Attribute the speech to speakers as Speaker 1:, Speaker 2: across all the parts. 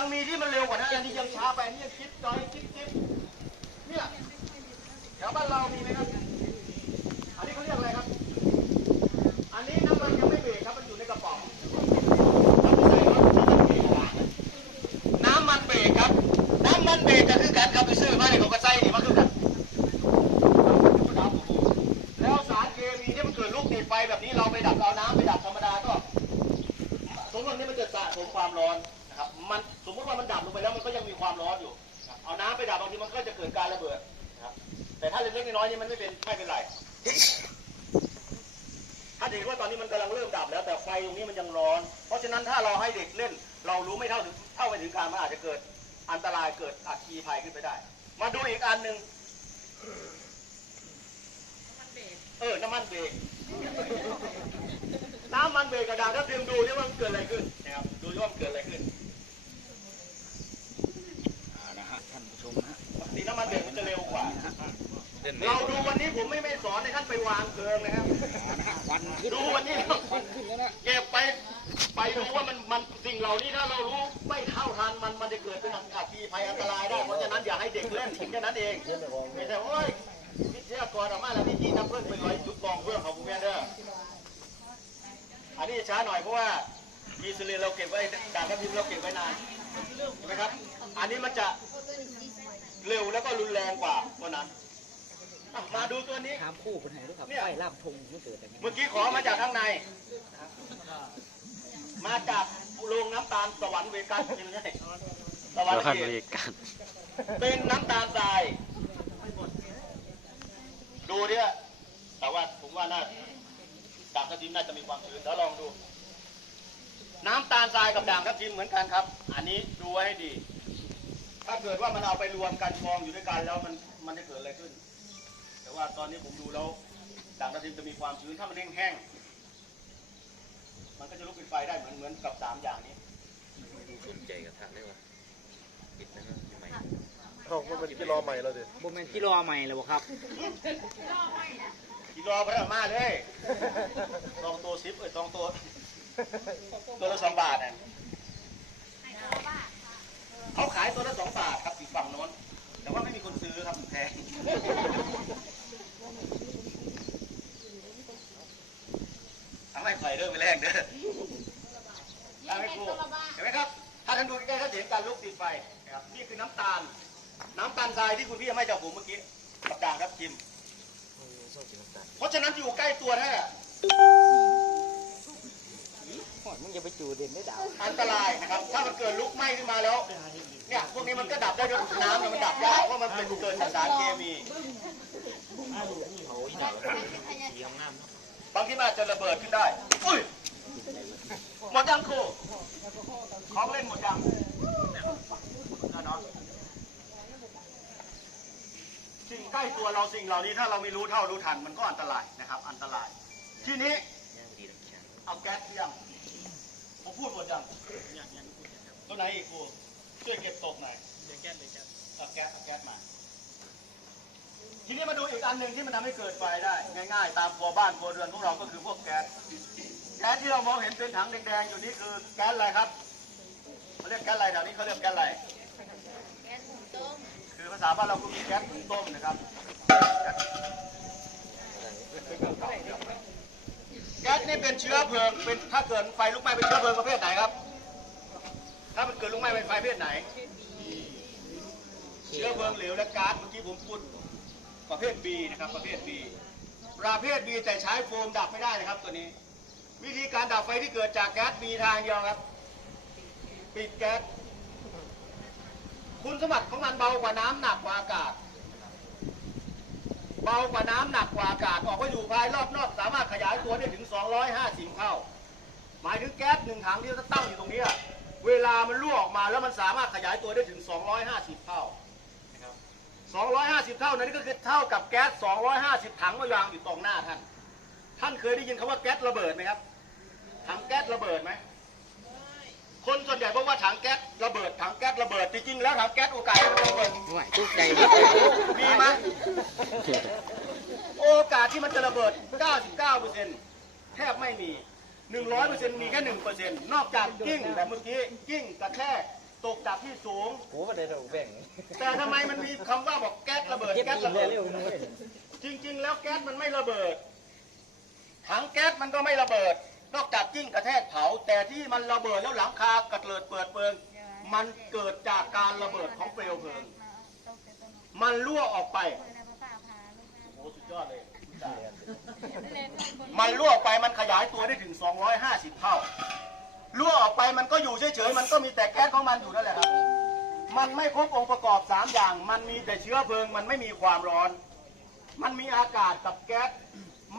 Speaker 1: ยังมีที่มันเร็วกว่านั้นอันนี้ยังช้าไปอันนี้ยังคิดจอยคิดคิดเนี่ยแถวบ้านเรามีไหมครับ อันนี้เขาเรียกอะไรครับ อันนี้น้ำมันยังไม่เบรกครับมันอยู่ในกระป๋องเราไม่ใส่รถเราต้องเบรกก่อนน้ำมันเบรกครับ น้ำมันเบรกก็คือการขับไปซื้อมาเนี่ยเขาก็ใส่นี่มันคือกันแล้วสารเคมีที่มันเกิดลูกติดไฟแบบนี้เราไปดับเอาน้ำไปดับธรรมดาก็สมมตินี่มันจะสะสมความร้อน นะครับ มันสมมติว่ามันดับลงไปแล้วมันก็ยังมีความร้อนอยู่นะครับเอาน้ำไปดับบางทีมันก็จะเกิดการระเบิดนะครับ แต่ถ้าเล็กๆน้อยๆนี่มันไม่เป็นไม่เป็นไรถ้าเด็กว่าตอนนี้มันกำลังเริ่มดับแล้วแต่ไฟตรงนี้มันยังร้อน เพราะฉะนั้นถ้าเราให้เด็กเล่น เรารู้ไม่เท่าถึงเท่าไปถึงการมันอาจจะเกิดอันตรายเกิดอัคคีภัยขึ้นไปได้ มาดูอีกอันหนึ่งเออ น้ำมันเบรกน้ำมันเบรกกระดาษถ้าเตรียมดูนี่ว่ามันเกิดอะไรขึ้นนะครับดูดิว่ามันเกิดอะไรขึ้น
Speaker 2: อ่านะฮะท่านผู้ชมฮะ
Speaker 1: ปกติน้ำมันเบรกมันจะเร็วกว่า
Speaker 2: เล่น
Speaker 1: เราดูวันนี้ผมไม่ไม่สอนให้ท่านไปวางเพลิงนะครับ
Speaker 2: นะฮะควันขึ้น
Speaker 1: ดูวันนี้
Speaker 2: ควันขึ้นแล้วนะ
Speaker 1: เก็บไป ไปดูว่ามันมันสิ่งเหล่านี้ถ้าเรารู้ไม่เท่าทันมันมันจะเกิดเป็นอัคคีภัยอันตรายได้เพราะฉะนั้นอย่าให้เด็กเล่นแค่นั้นเองไม่ใช่โอ้ยวิทยากรออกมาแล้วพี่จี้น้ำเพื่อนไปลอยจุดกองเพื่อนของผมแม่เด้ออันนี้ช้าหน่อยเพราะว่ามีซิลินเราเก็บไว้ด่างทับทิมเราเก็บไว้นานใช่ไหมครับ อันนี้มันจะเร็วแล้วก็รุนแรงกว่าตัวนั้น อะมาดูตัวนี้
Speaker 2: ถามคู่คนไหนรู้ครับ
Speaker 1: เนี่ย
Speaker 2: ไฟล่ามทงไม่เกิดอะไรเงี้ย
Speaker 1: เมื่อกี้ขอมาจากข้างใน มาจากโรงน้ำตาลสวรรค์เวกัสใช่ไหมสวรรค์
Speaker 3: คัน
Speaker 1: เข
Speaker 3: เว
Speaker 1: ต
Speaker 3: กัน
Speaker 1: เป็นน้ำตาลทราย ดูดิว่าแต่ว่าผมว่าน่าด่างทับทิมน่าจะมีความชื้นแล้วลองดู น้ำตาลทรายกับด่างทับทิมเหมือนกันครับ อันนี้ดูไว้ให้ดี ถ้าเกิดว่ามันเอาไปรวมกันกองอยู่ด้วยกันแล้วมันมันจะเกิดอะไรขึ้น แต่ว่าตอนนี้ผมดูแล้วด่างทับทิมจะมีความชื้นถ้ามันแห้งๆมันก็จะลุกเป็นไฟได้เหมือนเหมือนกับสามอย่างนี้
Speaker 3: สนใจกระทะได้ปะปิดนะครับทำไม
Speaker 4: เอามันเป็นกิโลใหม่แล้วดิ
Speaker 2: โมเมนที่รอใหม่เลยบ่ครับ
Speaker 1: กิโลพระมาเลยสองตัวซิปเอ้ยสองตัวตัวละสองบาทน่ะเขาขายตัวละสองบาทครับอีกฝั่งโน้นแต่ว่าไม่มีคนซื้อครับแพง ทำให้ไฟเริ่มไปแรงเด้อทำให้ครูเห็นไหมครับ ถ้าท่านดูใกล้ๆท่านเห็นการลุกติดไฟนะครับ นี่คือน้ำตาล น้ำตาลทรายที่คุณพี่ให้จากผมเมื่อกี้กับด่าครับคิมเพราะฉะนั้นอยู่ใกล้ตัวแท้
Speaker 2: มึงอย่าไปจูเด่นได้ดาว
Speaker 1: อันตรายนะครับ ถ้ามันเกิดลุกไหม้ขึ้นมาแล้ว เนี่ย พวกนี้มันก็ดับได้ด้วยน้ำเนี่ยมันดับยากเพราะมันเป็นเกิดจากสารเคมี บางทีมันอาจจะระเบิดขึ้นได้ อุ้ย หมดยังครูของเล่นหมดยังนั่นเนาะสิ่งใกล้ตัวเราสิ่งเหล่านี้ถ้าเราไม่รู้เท่ารู้ทันมันก็อันตรายนะครับ อันตราย ทีนี้ เอาแก๊สยังผมพูดหมดยังตัวไหนอีกครูช่วยเก็บตกหน่อยแก๊สเลยแก๊สเอาแก๊สเอาแก๊สมา ทีนี้มาดูอีกอันหนึ่งที่มันทำให้เกิดไฟได้ ง่าย ๆ ตามครัวบ้านครัวเรือนพวกเราก็คือพวกแก๊สแก๊สที่เรามองเห็นเป็นถังแดงๆอยู่นี่คือแก๊สอะไรครับเขาเรียกแก๊สอะไรแถวนี้เขาเรียกแก๊สอะไรแก๊สถุงต้มคือภาษาบ้านเราก็มีแก๊สหุงต้มนะครับแก๊สนี่เป็นเชื้อเพลิงเป็นถ้าเกิดไฟลุกไหม้เป็นเชื้อเพลิงประเภทไหนครับ ถ้ามันเกิดลุกไหม้เป็นไฟประเภทไหน เชื้อเพลิงเหลวและก๊าซเมื่อกี้ผมพูด ประเภท B นะครับ ประเภท B ประเภท B แต่ใช้โฟมดับไม่ได้นะครับตัวนี้ วิธีการดับไฟที่เกิดจากแก๊สมีทางเดียวครับ ปิดแก๊สคุณสมบัติของมันเบากว่าน้ำหนักกว่าอากาศ เบากว่าน้ำหนักกว่าอากาศออกไปอยู่ภายรอบนอกสามารถขยายตัวได้ถึง 250 เท่า หมายถึงแก๊สหนึ่งถังที่จะตั้งอยู่ตรงนี้ เวลามันรั่วออกมาแล้วมันสามารถขยายตัวได้ถึง 250 เท่า 250 เท่านั้นก็คือเท่ากับแก๊ส 250 ถังมาวางอยู่ตรงหน้าท่าน ท่านเคยได้ยินคำว่าแก๊สระเบิดไหมครับ ถังแก๊สระเบิดไหม คนส่วนใหญ่บอกว่าถังแก๊สระเบิด ถังแก๊สระเบิด จริงๆแล้วถังแก๊สโอกาสที่มันจะระเบิด
Speaker 2: ห่วยทุกใจดิ
Speaker 1: มีไหมโอกาสที่มันจะระเบิด 99%แทบไม่มี 100%มีแค่ 1%นอกจากกิ้งแบบเมื่อกี้ กิ้งกระแทก ตกจากที่สูง
Speaker 2: โอ้ประเดี๋ยวแบ่ง
Speaker 1: แต่ทำไมมันมีคำว่าบอกแก๊สระเบิด
Speaker 2: เก็บ
Speaker 1: แก๊ส
Speaker 2: กิน
Speaker 1: ระเบิด
Speaker 2: เร็วๆนะเว้ย
Speaker 1: จริง ๆ แล้วแก๊สมันไม่ระเบิด ถังแก๊สมันก็ไม่ระเบิด นอกจากกิ้งกระแทกเผา แต่ที่มันระเบิดแล้วหลังคากระเติดเปิดเปิง มันเกิดจากการระเบิดของเปลวเพลิง มันรั่วออกไป โอ้สุดยอดเลย มันรั่วออกไปมันขยายตัวได้ถึง 250 เท่า รั่วออกไปมันก็อยู่เฉยๆ มันก็มีแต่แก๊สของมันอยู่นั่นแหละครับ มันไม่ครบองค์ประกอบ 3 อย่าง มันมีแต่เชื้อเพลิง มันไม่มีความร้อน มันมีอากาศกับแก๊ส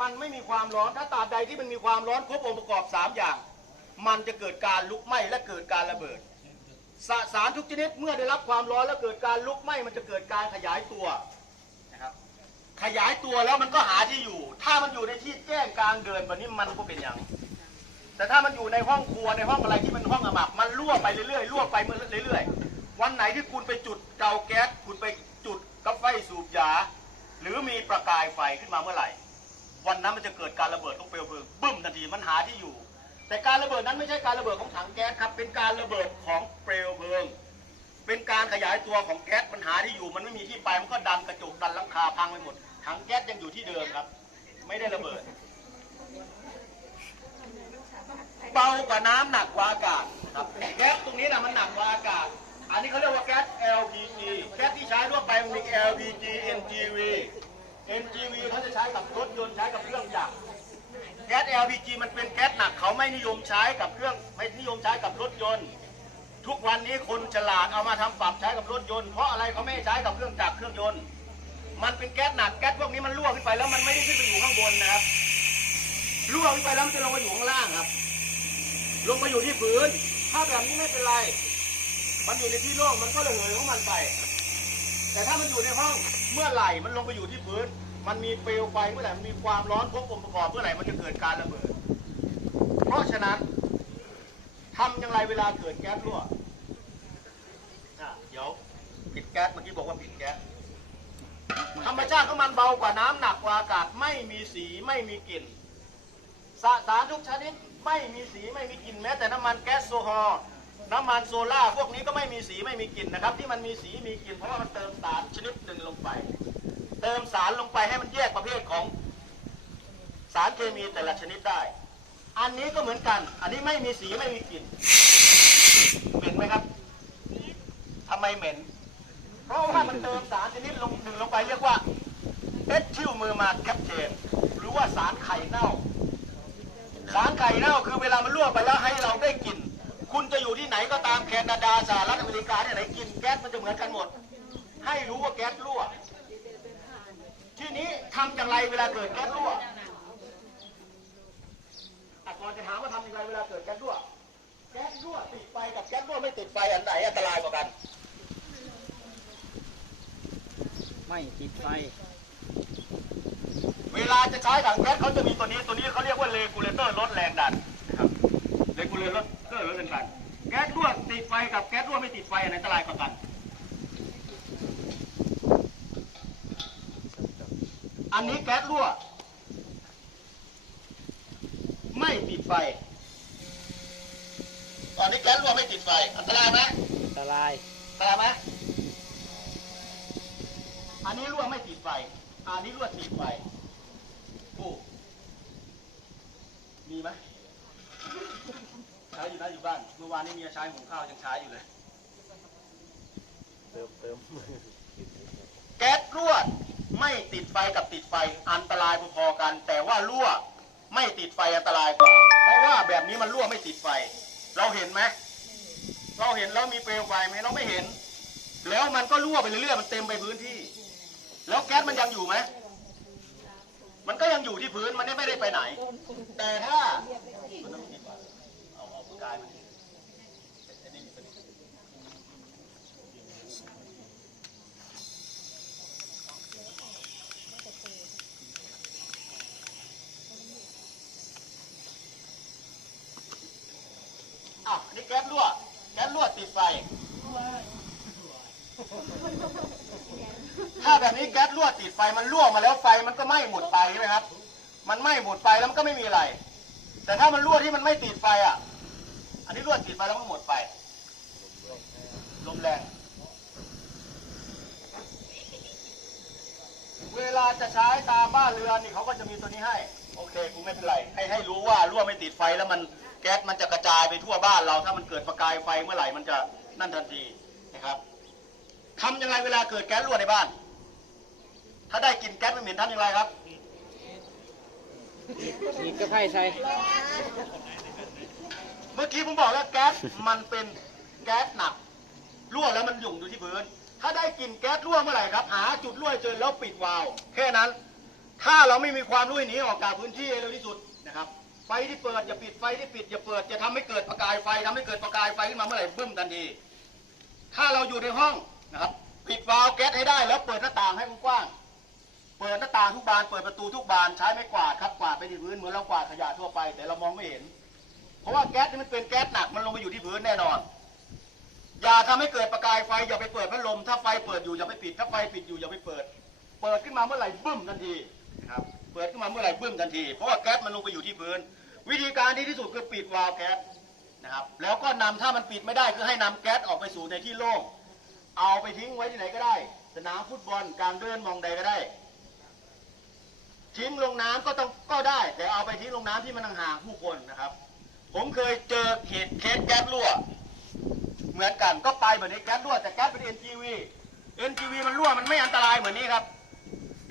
Speaker 1: มันไม่มีความร้อน ถ้าตราบใดที่มันมีความร้อนครบองค์ประกอบ 3 อย่าง มันจะเกิดการลุกไหม้และเกิดการระเบิด สสารทุกชนิดเมื่อได้รับความร้อนแล้วเกิดการลุกไหม้ มันจะเกิดการขยายตัวนะครับ ขยายตัวแล้วมันก็หาที่อยู่ ถ้ามันอยู่ในที่แจ้งกลางเดินแบบนี้มันก็เป็นอย่าง แต่ถ้ามันอยู่ในห้องครัวในห้องอะไรที่มันห้องอมับมันรั่วไปเรื่อยๆรั่วไปเรื่อยๆ วันไหนที่คุณไปจุดเตาแก๊สคุณไปจุดกับไฟสูบยา หรือมีประกายไฟขึ้นมาเมื่อไหร่ วันนั้นมันจะเกิดการระเบิดของเปลวเพลิงบึ้มทันทีมันหาที่อยู่ แต่การระเบิดนั้นไม่ใช่การระเบิดของถังแก๊สครับ เป็นการระเบิดของเปลวเพลิง เป็นการขยายตัวของแก๊สมันหาที่อยู่ มันไม่มีที่ไปมันก็ดันกระจกดันหลังคาพังไปหมดถังแก๊สยังอยู่ที่เดิมครับ ไม่ได้ระเบิด เบากว่าน้ำหนักกว่าอากาศครับแก๊สตรงนี้นะมันหนักกว่าอากาศ อันนี้เขาเรียกว่าแก๊ส LPG แก๊สที่ใช้ทั่วไปมันมี LPG NGV NGV เขาจะใช้กับรถยนต์ใช้กับเครื่องจักรแก๊ส LPG มันเป็นแก๊สหนักเขาไม่นิยมใช้กับเครื่องไม่นิยมใช้กับรถยนต์ ทุกวันนี้คนฉลาดเอามาทำปรับใช้กับรถยนต์เพราะอะไรเขาไม่ให้ใช้กับเครื่องจักรเครื่องยนต์ มันเป็นแก๊สหนักแก๊สพวกนี้มันรั่วขึ้นไปแล้วมันไม่ได้ขึ้นไปอยู่ข้างบนนะครับรั่วขึ้นไปแล้วมันจะลงมาอยู่ข้างล่างครับ ลงมาอยู่ที่พื้น ถ้าแบบนี้ไม่เป็นไร มันอยู่ในที่โล่งมันก็ระเหยของมันไป แต่ถ้ามันอยู่ในห้องเมื่อไหร่มันลงไปอยู่ที่พื้น มันมีเปลวไฟเมื่อไหร่มันมีความร้อนครบองค์ประกอบเมื่อไหร่มันจะเกิดการระเบิด เพราะฉะนั้นทำอย่างไรเวลาเกิดแก๊สรั่วเดี๋ยวปิดแก๊สเมื่อกี้บอกว่าปิดแก๊สธรรมชาติของมันเบากว่าน้ำหนักกว่าอากาศไม่มีสีไม่มีกลิ่นสสารทุกชนิด ไม่มีสีไม่มีกลิ่นแม้แต่น้ำมันแก๊สโซฮอล์น้ำมันโซล่าพวกนี้ก็ไม่มีสีไม่มีกลิ่นนะครับ ที่มันมีสีมีกลิ่นเพราะว่ามันเติมสารชนิดหนึ่งลงไป เติมสารลงไปให้มันแยกประเภทของสารเคมีแต่ละชนิดได้ อันนี้ก็เหมือนกัน อันนี้ไม่มีสีไม่มีกลิ่นเหม็นไหมครับทำไมเหม็น เพราะว่ามันเติมสารชนิดลงหนึ่งลงไปเรียกว่าเอทิลมือมาแคปเทนหรือว่าสารไข่เน่า สารไข่เน่าคือเวลามันรั่วไปแล้วให้เราได้กลิ่นคุณจะอยู่ที่ไหนก็ตามแคนาดาสหรัฐอเมริกาที่ไหนกินแก๊สมันจะเหมือนกันหมด ให้รู้ว่าแก๊สรั่ว ที่นี้ทำอย่างไรเวลาเกิดแก๊สรั่วอะก่อนจะถามว่าทำอย่างไรเวลาเกิดแก๊สรั่ว แก๊สรั่วติดไฟกับแก๊สรั่วไม่ติดไฟอันไหนอันตรายกว่ากัน
Speaker 2: ไม่ติดไฟ
Speaker 1: เวลาจะใช้ถังแก๊สเขาจะมีตัวนี้ตัวนี้เขาเรียกว่าเลกูเลเตอร์ลดแรงดันนะครับเลกูเลเตอร์ลดแรงดัน แก๊สรั่วติดไฟกับแก๊สรั่วไม่ติดไฟอันไหนอันตรายกว่ากันอันนี้แก๊สรั่ว ไม่ติดไฟ ตอนนี้แก๊สรั่วไม่ติดไฟ อันตรายไหม
Speaker 2: อันตราย
Speaker 1: อันตรายไหมอันนี้รั่วไม่ติดไฟ อันนี้รั่วติดไฟกูมี ไหมใช้อยู่นะอยู่บ้าน เมื่อวานนี้เมียใช้หุงข้าวยังใช้อยู่เลย
Speaker 4: เติมเติม
Speaker 1: แก๊สรั่วไม่ติดไฟกับติดไฟอันตรายพอๆกัน แต่ว่ารั่วไม่ติดไฟอันตรายกว่าเพราะว่าแบบนี้มันรั่วไม่ติดไฟ เราเห็นไหมเราเห็นแล้วมีเปลวไฟไหมเราไม่เห็น แล้วมันก็รั่วไปเรื่อยๆมันเต็มไปพื้นที่ แล้วแก๊สมันยังอยู่ไหมมันก็ยังอยู่ที่ พื้นมันไม่ได้ไปไหน แต่ถ้าเอาเอากายมันอะนี่แก๊สรั่วแก๊สรั่วติดไฟ ถ้าแบบนี้แก๊สรั่วติดไฟมันรั่วมาแล้วไฟมันก็ไหม้หมดไปใช่ไหมครับ มันไหม้หมดไปแล้วมันก็ไม่มีอะไร แต่ถ้ามันรั่วที่มันไม่ติดไฟอะ อันนี้รั่วติดไฟแล้วมันหมดไปนแรง เวลาจะใช้ตามบ้านเรือนนี่เขาก็จะมีตัวนี้ให้ โอเคกูไม่เป็นไร ให้ให้รู้ว่ารั่วไม่ติดไฟแล้วมันแก๊สมันจะกระจายไปทั่วบ้านเรา ถ้ามันเกิดประกายไฟเมื่อไหร่มันจะนั่นทันทีนะครับทำยังไงเวลาเกิดแก๊สรั่วในบ้าน ถ้าได้กลิ่นแก๊สไม่เหม็นทำย่างไรครับ
Speaker 2: มีกระไพ่ใส่
Speaker 1: เมื่อกี้ผมบอกแล้วแก๊สมันเป็นแก๊สหนักรั่วแล้วมันหยุ่งอยู่ที่พื้น ถ้าได้กลิ่นแก๊สรั่วเมื่อไหร่ครับ หาจุดรั่วเจอแล้วปิดวาล์วแค่นั้น ถ้าเราไม่มีความรู้ห้หนีออกจากพื้นที่ให้เร็วที่สุดนะครับ ไฟที่เปิดอย่าปิดไฟที่ปิดอย่าเปิดจะทำให้เกิดประกายไฟทำให้เกิดประกายไฟขึ้นมาเมื่อไหร่บึ้มทันทีถ้าเราอยู่ในห้องนะครับ ปิดวาล์วแก๊สให้ได้แล้วเปิดหน้าต่างให้กว้าง เปิดหน้าต่างทุกบานเปิดประตูทุกบานใช้ไม้กวาดครับกวาดไปที่พื้นเหมือนเรากวาดขยะทั่วไป แต่เรามองไม่เห็น เพราะว่าแก๊สนี่มันเป็นแก๊สหนักมันลงไปอยู่ที่พื้นแน่นอน อย่าทำให้เกิดประกายไฟอย่าไปเปิดพัดลม ถ้าไฟเปิดอยู่อย่าไปปิดถ้าไฟปิดอยู่อย่าไปเปิด เปิดขึ้นมาเมื่อไหร่บึ้มทันทีนะครับเปิดขึ้นมาเมื่อไหร่บึ้มทันที เพราะว่าแก๊สมันลงไปอยู่ที่พื้น วิธีการที่ที่สุดคือปิดวาล์วแก๊สนะครับแล้วก็นำถ้ามันปิดไม่ได้คือให้นำแก๊สออกไปสู่ในที่โล่งเอาไปทิ้งไว้ที่ไหนก็ได้ สนามฟุตบอลกลางเดินมองใดก็ได้ ทิ้งลงน้ำก็ต้องก็ได้ แต่เอาไปทิ้งลงน้ำที่มันห่างผู้คนนะครับ ผมเคยเจอเหตุเคสแก๊สรั่ว เหมือนกันก็ไปเหมือนนี้แก๊สรั่วแต่แก๊สเป็น NGV NGV มันรั่วมันไม่อันตรายเหมือนนี้ครับ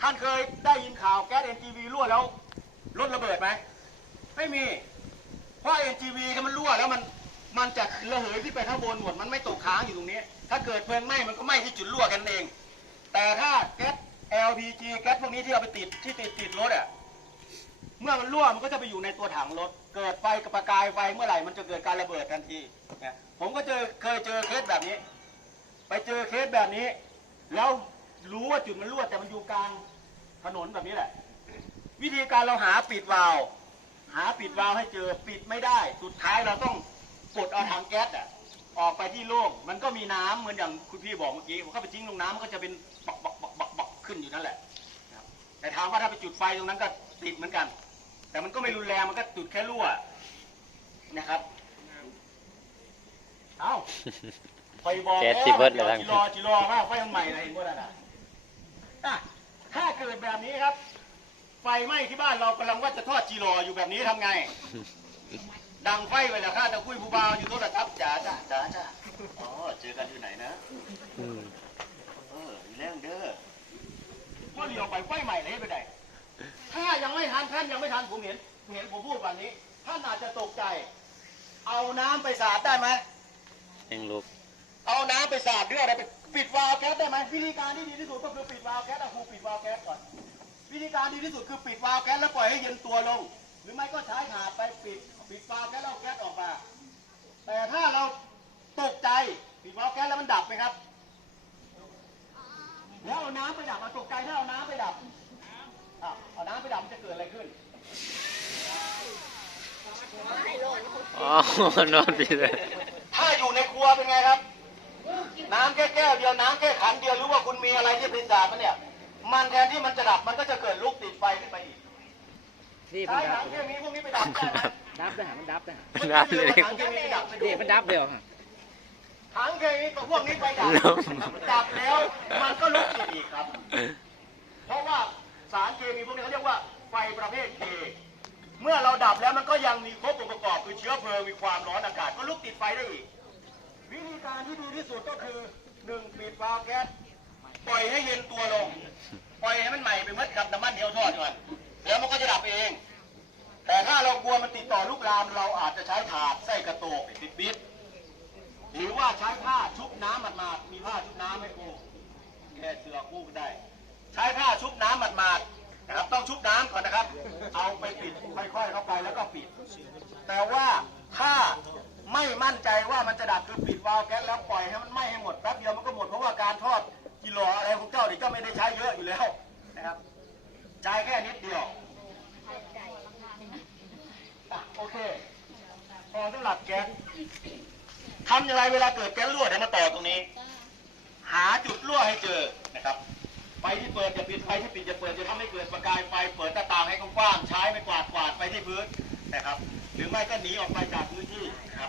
Speaker 1: ท่านเคยได้ยินข่าวแก๊ส NGV รั่วแล้วรถระเบิดไหมไม่มี เพราะ NGV ถ้ามันรั่วแล้วมันมันจะระเหยที่ไปข้างบนหมดมันไม่ตกค้างอยู่ตรงนี้ ถ้าเกิดเพลิงไหม้มันก็ไหม้ที่จุดรั่วกันเอง แต่ถ้าแก๊ส LPG แก๊สพวกนี้ที่เราไปติดที่ติดติดรถอะเมื่อมันรั่วมันก็จะไปอยู่ในตัวถังรถ เกิดไฟกับประกายไฟเมื่อไหร่มันจะเกิดการระเบิดทันทีนะผมก็เจอเคยเจอเคสแบบนี้ ไปเจอเคสแบบนี้ แล้วรู้ว่าจุดมันรั่วแต่มันอยู่กลางถนนแบบนี้แหละ วิธีการเราหาปิดวาล์วหาปิดวาล์วให้เจอปิดไม่ได้ สุดท้ายเราต้องกดเอาถังแก๊สอะออกไปที่โล่งมันก็มีน้ำเหมือนอย่างคุณพี่บอกเมื่อกี้ผมเข้าไปทิ้งลงน้ำมันก็จะเป็นบั ขึ้นอยู่นั่นแหละแต่ถามว่าถ้าไปจุดไฟตรงนั้นก็ติดเหมือนกัน แต่มันก็ไม่รุนแรงมันก็จุดแค่รั่วนะครับ เอ้าไฟบอก
Speaker 3: แก๊ส
Speaker 1: แล้ว
Speaker 3: ที่เบิดเลย
Speaker 1: จิรอจิรอมากไฟมันใหม่อะไรเห็นบ่ได้นะอะถ้าเกิดแบบนี้ครับ ไฟไหม้ที่บ้านเรากำลังว่าจะทอดจีรออยู่แบบนี้ทำไง ดังไฟไปแล้วข้าตะคุยผู้บ่าวอยู่โทรศัพท์จ๋าจ้าจ๋าจ้าอ๋อเจอกันอยู่ไหนนะ
Speaker 3: อืม
Speaker 1: เออมีแรงเด้อ พ่อเลี้ยวไปไฟใหม่เลยไปไหนถ้ายังไม่ทันท่านยังไม่ทันผมเห็นเห็นผมพูดวันนี้ ท่านอาจจะตกใจ เอาน้ำไปสาดได้ไหม
Speaker 3: ยังลุก
Speaker 1: เอาน้ำไปสาดหรืออะไรไปปิดวาล์วแก๊สได้ไหมวิธีการที่ดีที่สุดก็คือปิดวาล์วแก๊สเอาครูปิดวาล์วแก๊สก่อน วิธีการดีที่สุดคือปิดวาล์วแก๊สแล้วปล่อยให้เย็นตัวลง หรือไม่ก็ใช้ถาดไปปิดปิดวาล์วแก๊สแล้วแก๊สออกมา แต่ถ้าเราตกใจปิดวาล์วแก๊สแล้วมันดับไหมครับ แล้วเอาน้ำไปดับเอาตกใจถ้าเอาน้ำไปดับอะเอาน้ำไปดับมันจะเกิดอะไรขึ้น
Speaker 3: อ๋อนอนดีเลย
Speaker 1: ถ้าอยู่ในครัวเป็นไงครับ น้ำแค่แก้วเดียวน้ำแค่ขันเดียวหรือว่าคุณมีอะไรที่เป็นสาดมันเนี่ย มันแทนที่มันจะดับมันก็จะเกิดลุกติดไฟขึ้นไปอีก
Speaker 2: นี่มั
Speaker 1: ใช้
Speaker 2: นดั
Speaker 1: ถั
Speaker 2: บ
Speaker 1: งเคมีพวกนี้ไปดับได้ไหม
Speaker 2: ดับนะฮะมันดับนะฮะ
Speaker 3: น้ำเลย
Speaker 1: ถังเคมีไปดับไปดู
Speaker 2: นี่มันดับเดียวฮะ
Speaker 1: ถังเคมีกับพวกนี้ไปดับ
Speaker 3: น้
Speaker 1: ดับแล้วมันก็ลุกติดอีกครับ เพราะว่าสารเคมีพวกนี้เขาเรียกว่าไฟประเภทเคเมื่อเราดับแล้วมันก็ยังมีครบองค์ประกอบคือเชื้อเพลิงมีความร้อนอากาศก็ลุกติดไฟได้อีก วิธีการที่ดีที่สุดก็คือหนึ่งปิดวาล์วแก๊สปล่อยให้เย็นตัวลง ปล่อยให้มันใหม่ไปเมื่อกับน้ำมันเดียวทอดก่อนแล้วมันก็จะดับเอง แต่ถ้าเรากลัวมันติดต่อลุกลามเราอาจจะใช้ถาดใส่กระโตกติดบิด หรือว่าใช้ผ้าชุบน้ำหมาดๆมีผ้าชุบน้ำไหมครูแค่เสือคู่ก็ได้ ใช้ผ้าชุบน้ำหมาดๆนะครับ ต้องชุบน้ำก่อนนะครับ เอาไปปิดค่อยๆเข้าไปแล้วก็ปิด แต่ว่าถ้าไม่มั่นใจว่ามันจะดับคือปิดวาล์วแก๊สแล้วปล่อยให้มันไหม้ให้หมดแป๊บเดียวมันก็หมดเพราะว่าการทอดกิโลอะไรของเจ้าเดี๋ยเจ้าไม่ได้ใช้เยอะอยู่แล้วนะครับใช้แค่นิดเดียวโอเคพอสำหรับแก๊ส ทำอย่างไรเวลาเกิดแก๊สรั่วเดี๋ยวมาต่อตรงนี้ หาจุดรั่วให้เจอนะครับไฟที่เปิดจะปิดไฟที่ปิดจะเปิดจะทำให้เกิดประกายไฟเปิดหน้าต่างให้กว้างๆใช้ไม่กวาดกวาดไปที่พื้นนะครับ หรือไม่ก็หนีออกไปจากพื้นที่นะครับ